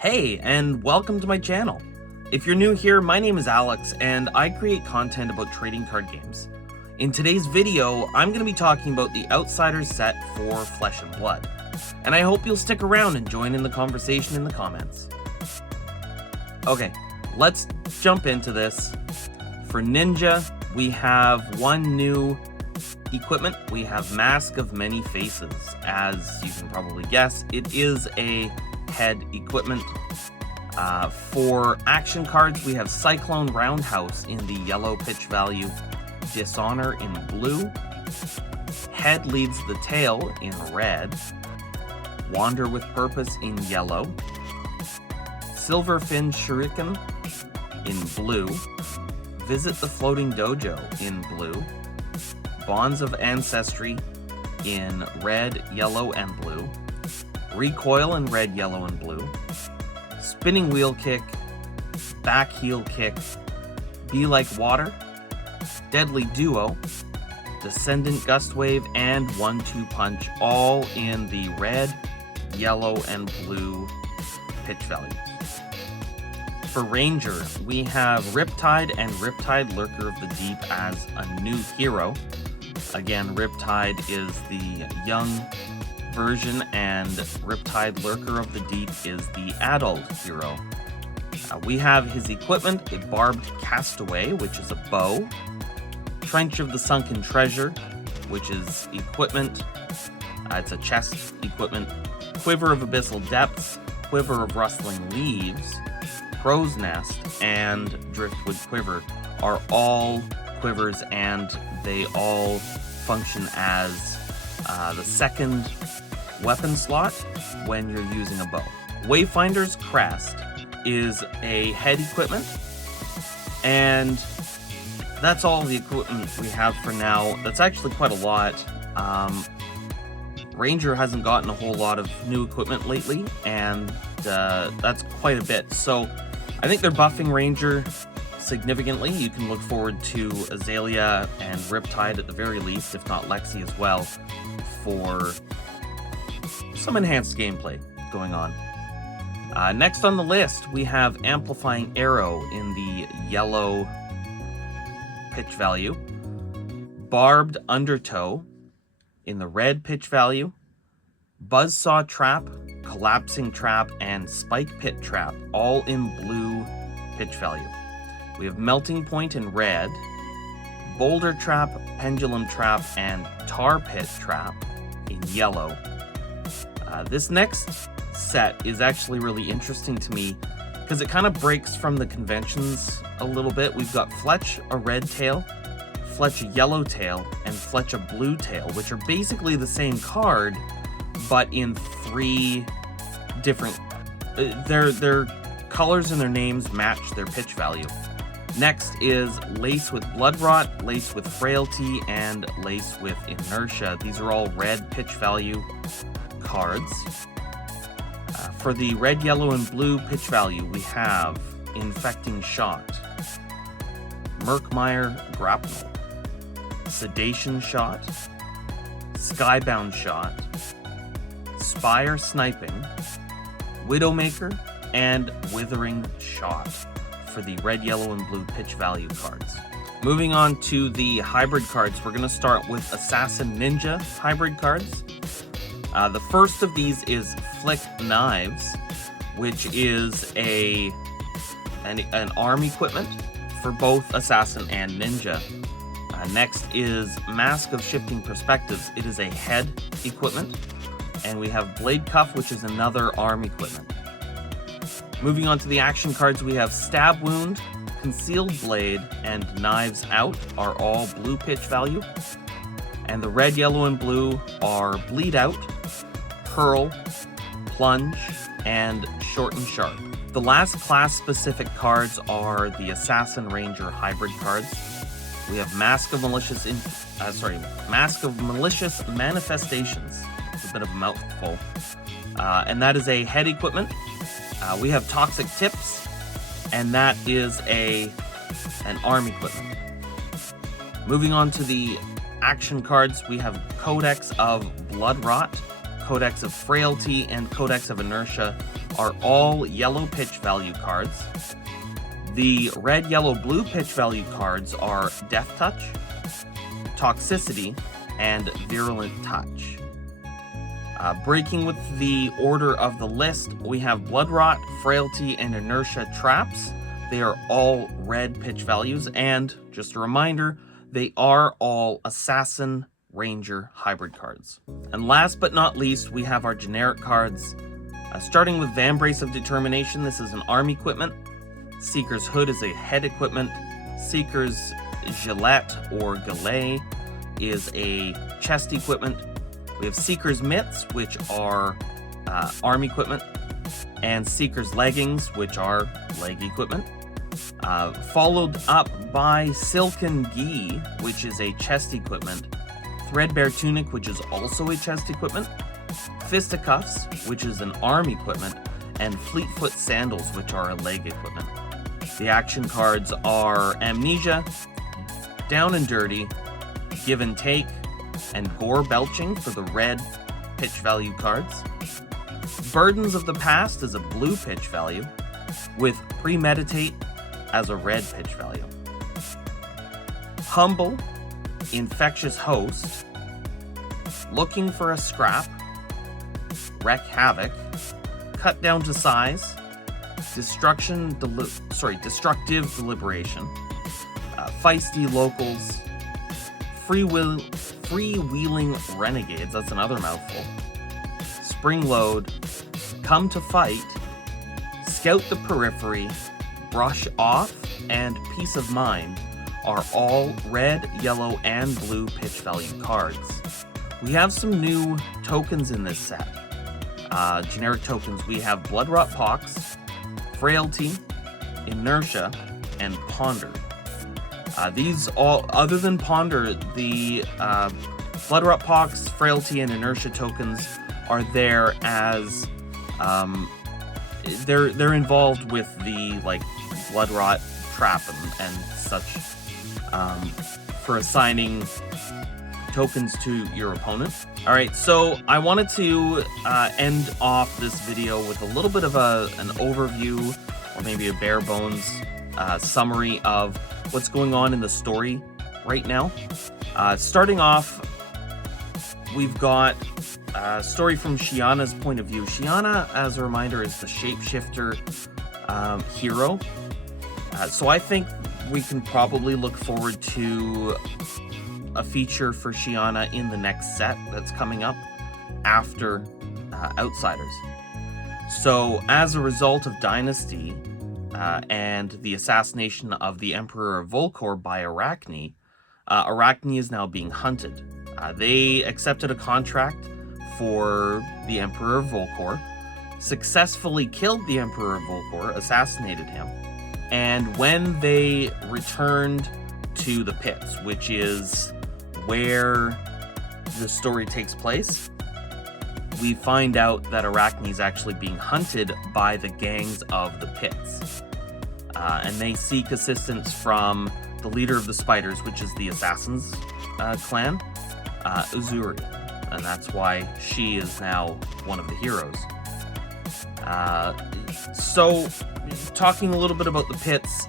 Hey, and welcome to my channel. If you're new here, my name is Alex, and I create content about trading card games. In today's video, I'm going to be talking about the Outsiders set for Flesh and Blood, and I hope you'll stick around and join in the conversation in the comments. Okay, let's jump into this. For Ninja, we have one new equipment. We have Mask of Many Faces. As you can probably guess, it is a head equipment. For action cards, we have Cyclone Roundhouse in the yellow pitch value, Dishonor in blue, Head Leads the Tail in red, Wander with Purpose in yellow, Silverfin Shuriken in blue, Visit the Floating Dojo in blue, Bonds of Ancestry in red, yellow, and blue, Recoil in red, yellow, and blue, Spinning Wheel Kick, Back Heel Kick, Be Like Water, Deadly Duo, Descendant Gust Wave, and 1-2 Punch, all in the red, yellow, and blue pitch values. For Ranger, we have Riptide and Riptide Lurker of the Deep as a new hero. Again, Riptide is the young version, and Riptide Lurker of the Deep is the adult hero. We have his equipment, a Barbed Castaway, which is a bow, Trench of the Sunken Treasure, which is equipment, it's a chest equipment, Quiver of Abyssal Depths, Quiver of Rustling Leaves, Crow's Nest, and Driftwood Quiver are all quivers, and they all function as the second weapon slot when you're using a bow. Wayfinder's Crest is a head equipment, and that's all the equipment we have for now. That's actually quite a lot. Ranger hasn't gotten a whole lot of new equipment lately, and that's quite a bit. So I think they're buffing Ranger significantly. You can look forward to Azalea and Riptide at the very least, if not Lexi as well, for some enhanced gameplay going on. Next on the list, we have Amplifying Arrow in the yellow pitch value, Barbed Undertow in the red pitch value, Buzzsaw Trap, Collapsing Trap, and Spike Pit Trap, all in blue pitch value. We have Melting Point in red, Boulder Trap, Pendulum Trap, and Tar Pit Trap in yellow. This next set is actually really interesting to me because it kind of breaks from the conventions a little bit. We've got Fletch, a red tail, Fletch, a yellow tail, and Fletch, a blue tail, which are basically the same card, but in three different... Their colors and their names match their pitch value. Next is Lace with Bloodrot, Lace with Frailty, and Lace with Inertia. These are all red pitch value cards. For the red, yellow, and blue pitch value, we have Infecting Shot, Murkmire Grapnel, Sedation Shot, Skybound Shot, Spire Sniping, Widowmaker, and Withering Shot for the red, yellow, and blue pitch value cards. Moving on to the hybrid cards, we're going to start with Assassin Ninja hybrid cards. The first of these is Flick Knives, which is an arm equipment for both Assassin and Ninja. Next is Mask of Shifting Perspectives. It is a head equipment. And we have Blade Cuff, which is another arm equipment. Moving on to the action cards, we have Stab Wound, Concealed Blade, and Knives Out are all blue pitch value. And the red, yellow, and blue are Bleed Out, Hurl, Plunge, and Short and Sharp. The last class-specific cards are the Assassin Ranger hybrid cards. We have Mask of Malicious Manifestations. It's a bit of a mouthful. And that is a head equipment. We have Toxic Tips, and that is an arm equipment. Moving on to the action cards, we have Codex of Bloodrot, Codex of Frailty, and Codex of Inertia are all yellow pitch value cards. The red, yellow, blue pitch value cards are Death Touch, Toxicity, and Virulent Touch. Breaking with the order of the list, we have Blood Rot, Frailty, and Inertia traps. They are all red pitch values, and just a reminder, they are all Assassin Ranger hybrid cards. And last but not least, we have our generic cards. Starting with Vambrace of Determination, this is an arm equipment. Seeker's Hood is a head equipment. Seeker's Gillette or Galet is a chest equipment. We have Seeker's Mitts, which are arm equipment, and Seeker's Leggings, which are leg equipment. Followed up by Silken Gi, which is a chest equipment. Threadbare Tunic, which is also a chest equipment. Fisticuffs, which is an arm equipment. And Fleetfoot Sandals, which are a leg equipment. The action cards are Amnesia, Down and Dirty, Give and Take, and Gore Belching for the red pitch value cards. Burdens of the Past is a blue pitch value, with Premeditate as a red pitch value. Humble, Infectious Host, Looking for a Scrap, Wreak Havoc, Cut Down to Size, Destructive Deliberation, Feisty Locals, Freewheeling Renegades, that's another mouthful, Spring Load, Come to Fight, Scout the Periphery, Brush Off, and Peace of Mind are all red, yellow, and blue pitch value cards. We have some new tokens in this set. Generic tokens, we have Blood Rot Pox, Frailty, Inertia, and Ponder. These all, other than Ponder, the Blood Rot Pox, Frailty, and Inertia tokens are there as they're involved with the like Blood Rot trap and such for assigning tokens to your opponent. All right, so I wanted to end off this video with a little bit of an overview, or maybe a bare bones summary of what's going on in the story right now. Starting off, we've got a story from Shiana's point of view. Shiana, as a reminder, is the shapeshifter hero. So I think we can probably look forward to a feature for Shiana in the next set that's coming up after Outsiders. So as a result of Dynasty and the assassination of the Emperor of Volcor by Arachne, Arachne is now being hunted. They accepted a contract for the Emperor of Volcor, successfully killed the Emperor of Volcor, assassinated him, and when they returned to the pits, which is where the story takes place, we find out that Arachne is actually being hunted by the gangs of the pits. And they seek assistance from the leader of the Spiders, which is the Assassins clan, Uzuri. And that's why she is now one of the heroes. So, talking a little bit about the pits,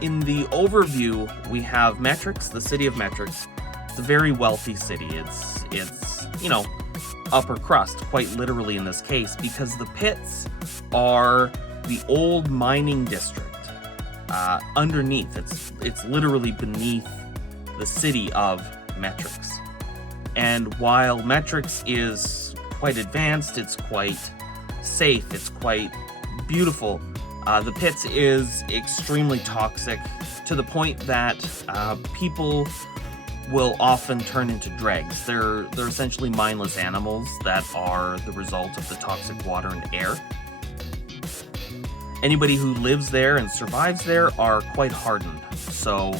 in the overview, we have Metrix, the city of Metrix. It's a very wealthy city. It's you know, upper crust, quite literally in this case, because the pits are the old mining district. Underneath, it's literally beneath the city of Metrix. And while Metrix is quite advanced, it's quite safe, it's quite beautiful, the pits is extremely toxic, to the point that people will often turn into dregs. They're essentially mindless animals that are the result of the toxic water and air. Anybody who lives there and survives there are quite hardened. So,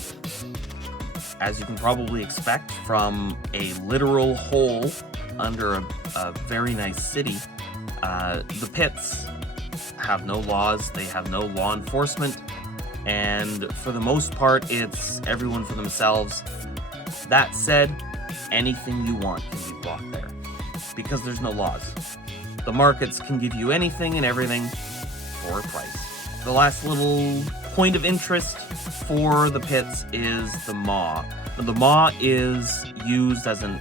as you can probably expect from a literal hole under a very nice city, the pits have no laws, they have no law enforcement, and for the most part, it's everyone for themselves. That said, anything you want can be bought there, because there's no laws. The markets can give you anything and everything for a price. The last little point of interest for the pits is the maw. Now, the maw is used as an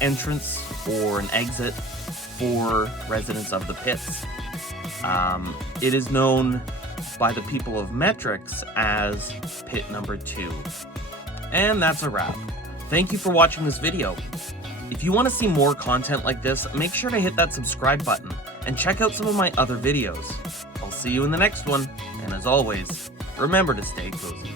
entrance or an exit for residents of the pits. It is known by the people of Metrics as pit number 2. And that's a wrap. Thank you for watching this video. If you want to see more content like this, make sure to hit that subscribe button and check out some of my other videos. I'll see you in the next one, and as always, remember to stay cozy.